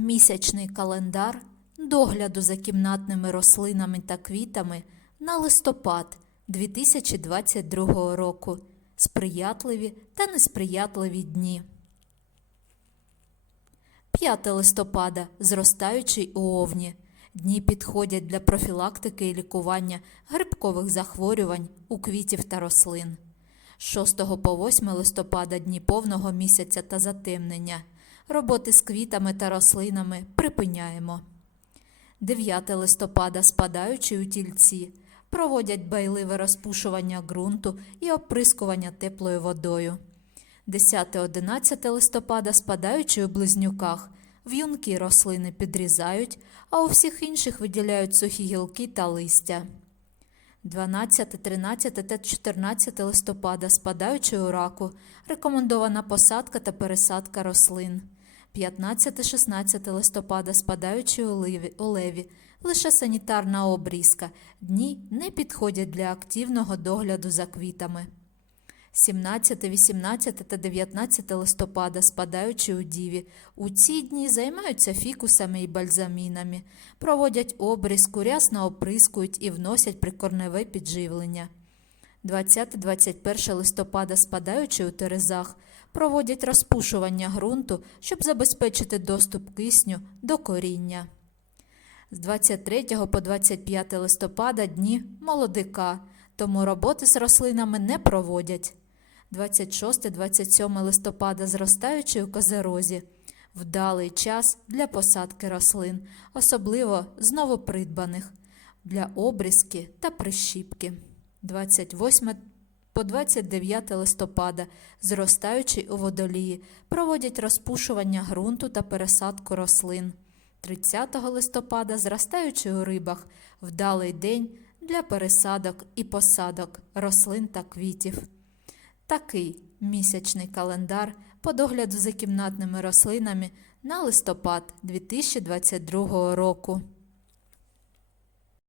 Місячний календар догляду за кімнатними рослинами та квітами на листопад 2022 року. Сприятливі та несприятливі дні. 5 листопада зростаючий у Овні. Дні підходять для профілактики і лікування грибкових захворювань у квітів та рослин. 6 по 8 листопада дні повного місяця та затемнення. Роботи з квітами та рослинами припиняємо. 9 листопада спадаючи у тільці, проводять байливе розпушування ґрунту і оприскування теплою водою. 10-11 листопада спадаючи у близнюках, в'юнки рослини підрізають, а у всіх інших виділяють сухі гілки та листя. 12, 13 та 14 листопада спадаючи у раку, рекомендована посадка та пересадка рослин. 15-16 листопада спадаючи у леві, лише санітарна обрізка. Дні не підходять для активного догляду за квітами. 17, 18 та 19 листопада спадаючи у діві. У ці дні займаються фікусами і бальзамінами, проводять обрізку, рясно оприскують і вносять прикорневе підживлення. 20-21 листопада спадаючи у терезах, проводять розпушування ґрунту, щоб забезпечити доступ кисню до коріння. З 23 по 25 листопада дні молодика, тому роботи з рослинами не проводять. 26-27 листопада зростаючи у козерозі. Вдалий час для посадки рослин, особливо з новопридбаних, для обрізки та прищіпки. 28 по 29 листопада, зростаючи у водолії, проводять розпушування ґрунту та пересадку рослин. 30 листопада, зростаючи у рибах, вдалий день для пересадок і посадок рослин та квітів. Такий місячний календар по догляду за кімнатними рослинами на листопад 2022 року.